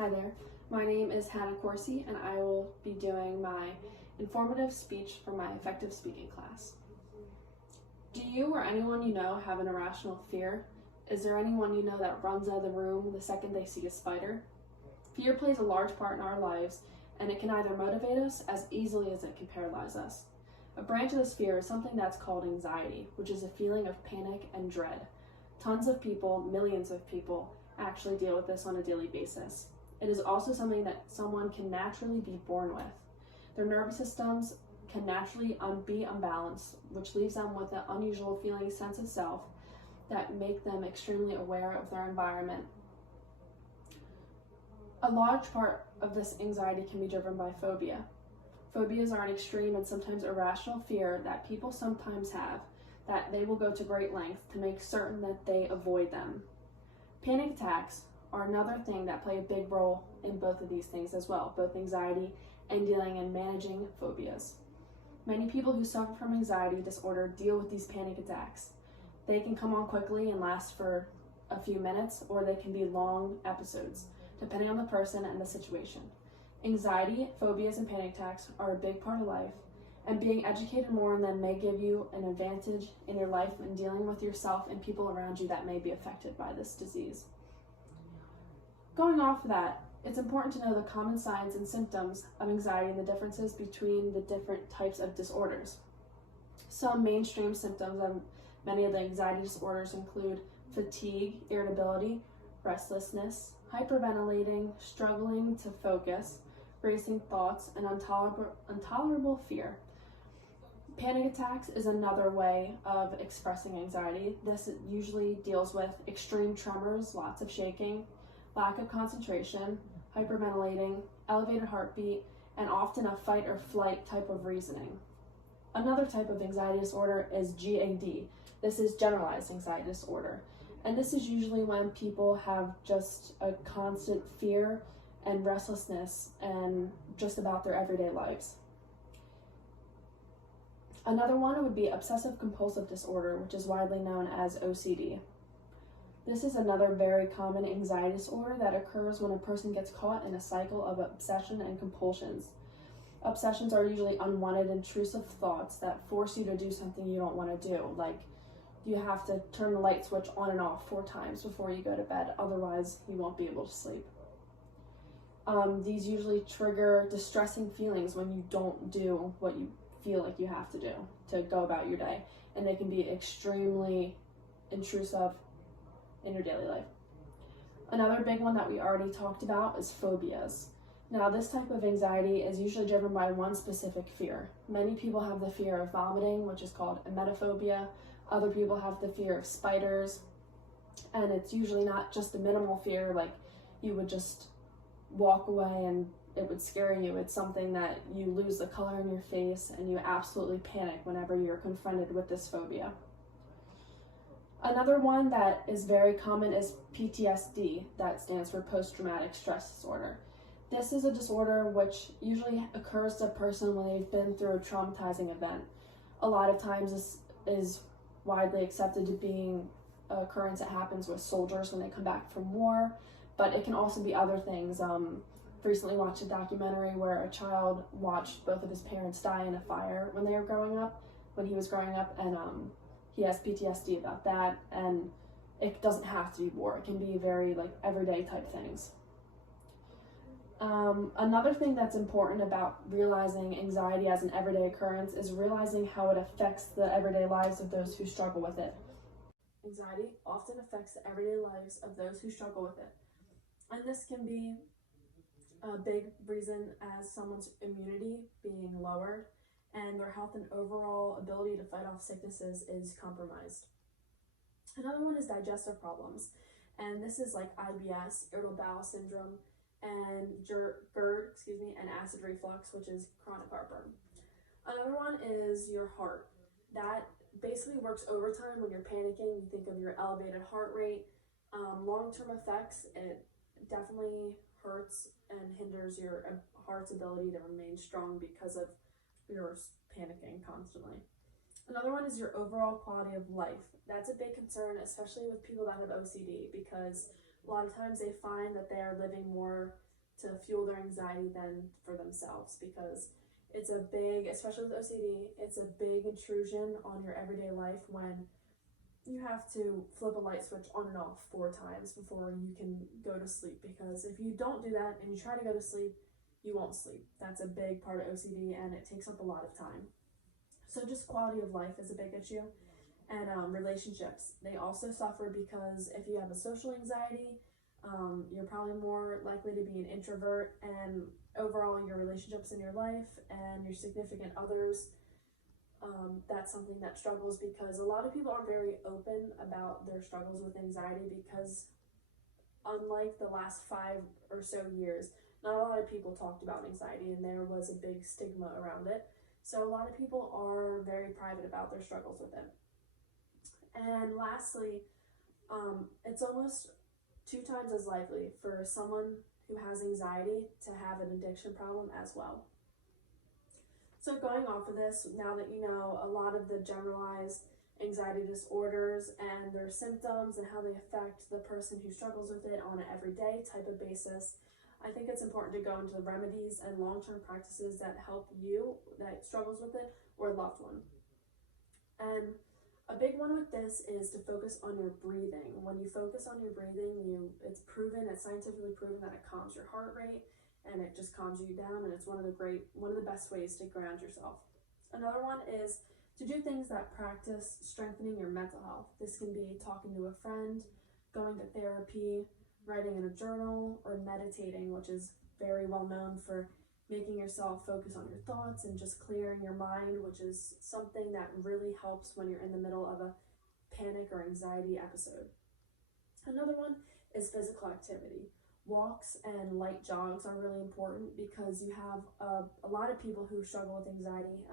Hi there, my name is Hannah Corsi and I will be doing my informative speech for my effective speaking class. Do you or anyone you know have an irrational fear? Is there anyone you know that runs out of the room the second they see a spider? Fear plays a large part in our lives, and it can either motivate us as easily as it can paralyze us. A branch of this fear is something that's called anxiety, which is a feeling of panic and dread. Tons of people, millions of people, actually deal with this on a daily basis. It is also something that someone can naturally be born with. Their nervous systems can naturally be unbalanced, which leaves them with an unusual feeling sense of self that make them extremely aware of their environment. A large part of this anxiety can be driven by phobia. Phobias are an extreme and sometimes irrational fear that people sometimes have, that they will go to great lengths to make certain that they avoid them. Panic attacks are another thing that play a big role in both of these things as well, both anxiety and dealing and managing phobias. Many people who suffer from anxiety disorder deal with these panic attacks. They can come on quickly and last for a few minutes, or they can be long episodes, depending on the person and the situation. Anxiety, phobias, and panic attacks are a big part of life, and being educated more on them may give you an advantage in your life in dealing with yourself and people around you that may be affected by this disease. Going off of that, it's important to know the common signs and symptoms of anxiety and the differences between the different types of disorders. Some mainstream symptoms of many of the anxiety disorders include fatigue, irritability, restlessness, hyperventilating, struggling to focus, racing thoughts, and intolerable fear. Panic attacks is another way of expressing anxiety. This usually deals with extreme tremors, lots of shaking, lack of concentration, hyperventilating, elevated heartbeat, and often a fight or flight type of reasoning. Another type of anxiety disorder is GAD. This is generalized anxiety disorder. And this is usually when people have just a constant fear and restlessness and just about their everyday lives. Another one would be obsessive compulsive disorder, which is widely known as OCD. This is another very common anxiety disorder that occurs when a person gets caught in a cycle of obsession and compulsions. Obsessions are usually unwanted, intrusive thoughts that force you to do something you don't want to do, like you have to turn the light switch on and off 4 times before you go to bed, otherwise you won't be able to sleep. These usually trigger distressing feelings when you don't do what you feel like you have to do to go about your day, and they can be extremely intrusive in your daily life. Another big one that we already talked about is phobias. Now, this type of anxiety is usually driven by one specific fear. Many people have the fear of vomiting, which is called emetophobia. Other people have the fear of spiders, and it's usually not just a minimal fear, like you would just walk away and it would scare you. It's something that you lose the color in your face and you absolutely panic whenever you're confronted with this phobia. Another one that is very common is PTSD, that stands for post-traumatic stress disorder. This is a disorder which usually occurs to a person when they've been through a traumatizing event. A lot of times this is widely accepted to being an occurrence that happens with soldiers when they come back from war, but it can also be other things. Recently watched a documentary where a child watched both of his parents die in a fire when he was growing up, and he has PTSD about that, and it doesn't have to be war. It can be very everyday type things. Another thing that's important about realizing anxiety as an everyday occurrence is realizing how it affects the everyday lives of those who struggle with it. Anxiety often affects the everyday lives of those who struggle with it. And this can be a big reason as someone's immunity being lowered and their health and overall ability to fight off sicknesses is compromised. Another one is digestive problems, and this is like IBS, irritable bowel syndrome, and GERD, and acid reflux, which is chronic heartburn. Another one is your heart. That basically works overtime when you're panicking. You think of your elevated heart rate. Long-term effects, it definitely hurts and hinders your heart's ability to remain strong because of your panicking constantly. Another one is your overall quality of life. That's a big concern, especially with people that have OCD, because a lot of times they find that they are living more to fuel their anxiety than for themselves, because it's a big, especially with OCD, it's a big intrusion on your everyday life when you have to flip a light switch on and off 4 times before you can go to sleep, because if you don't do that and you try to go to sleep, you won't sleep. That's a big part of OCD, and it takes up a lot of time. So just quality of life is a big issue. And relationships, they also suffer, because if you have a social anxiety, you're probably more likely to be an introvert, and overall your relationships in your life and your significant others, that's something that struggles, because a lot of people aren't very open about their struggles with anxiety, because unlike the last 5 or so years, not a lot of people talked about anxiety, and there was a big stigma around it. So a lot of people are very private about their struggles with it. And lastly, it's almost 2 times as likely for someone who has anxiety to have an addiction problem as well. So going off of this, now that you know a lot of the generalized anxiety disorders and their symptoms and how they affect the person who struggles with it on an everyday type of basis, I think it's important to go into the remedies and long-term practices that help you that struggles with it or a loved one. And a big one with this is to focus on your breathing. When you focus on your breathing, it's scientifically proven that it calms your heart rate and it just calms you down, and it's one of the best ways to ground yourself. Another one is to do things that practice strengthening your mental health. This can be talking to a friend, going to therapy, writing in a journal, or meditating, which is very well known for making yourself focus on your thoughts and just clearing your mind, which is something that really helps when you're in the middle of a panic or anxiety episode. Another one is physical activity. Walks and light jogs are really important, because you have a lot of people who struggle with anxiety.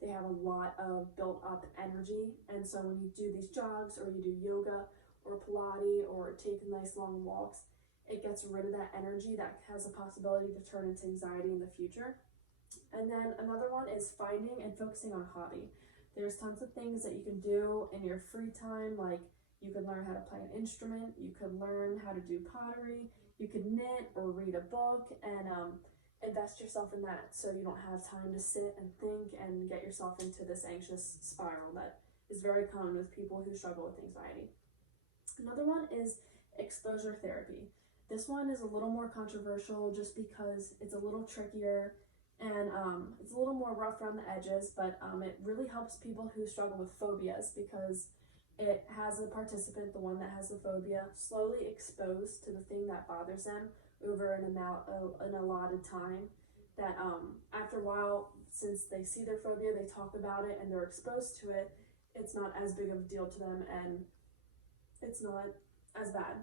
They have a lot of built up energy, and so when you do these jogs or you do yoga or Pilates or take nice long walks, it gets rid of that energy that has a possibility to turn into anxiety in the future. And then another one is finding and focusing on a hobby. There's tons of things that you can do in your free time, like you could learn how to play an instrument, you could learn how to do pottery, you could knit or read a book, and invest yourself in that, so you don't have time to sit and think and get yourself into this anxious spiral that is very common with people who struggle with anxiety. Another one is exposure therapy. This one is a little more controversial just because it's a little trickier and it's a little more rough around the edges, but it really helps people who struggle with phobias, because it has a participant, the one that has the phobia, slowly exposed to the thing that bothers them over an allotted time, that after a while, since they see their phobia, they talk about it and they're exposed to it, it's not as big of a deal to them and it's not as bad.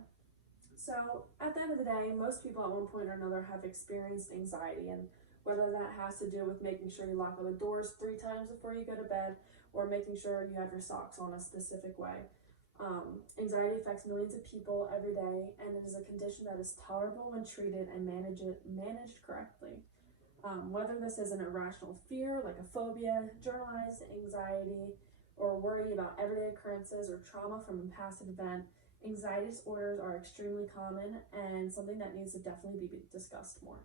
So at the end of the day, most people at one point or another have experienced anxiety, and whether that has to do with making sure you lock all the doors 3 times before you go to bed, or making sure you have your socks on a specific way. Anxiety affects millions of people every day, and it is a condition that is tolerable when treated and managed correctly. Whether this is an irrational fear, like a phobia, generalized anxiety, or worry about everyday occurrences or trauma from a past event, anxiety disorders are extremely common and something that needs to definitely be discussed more.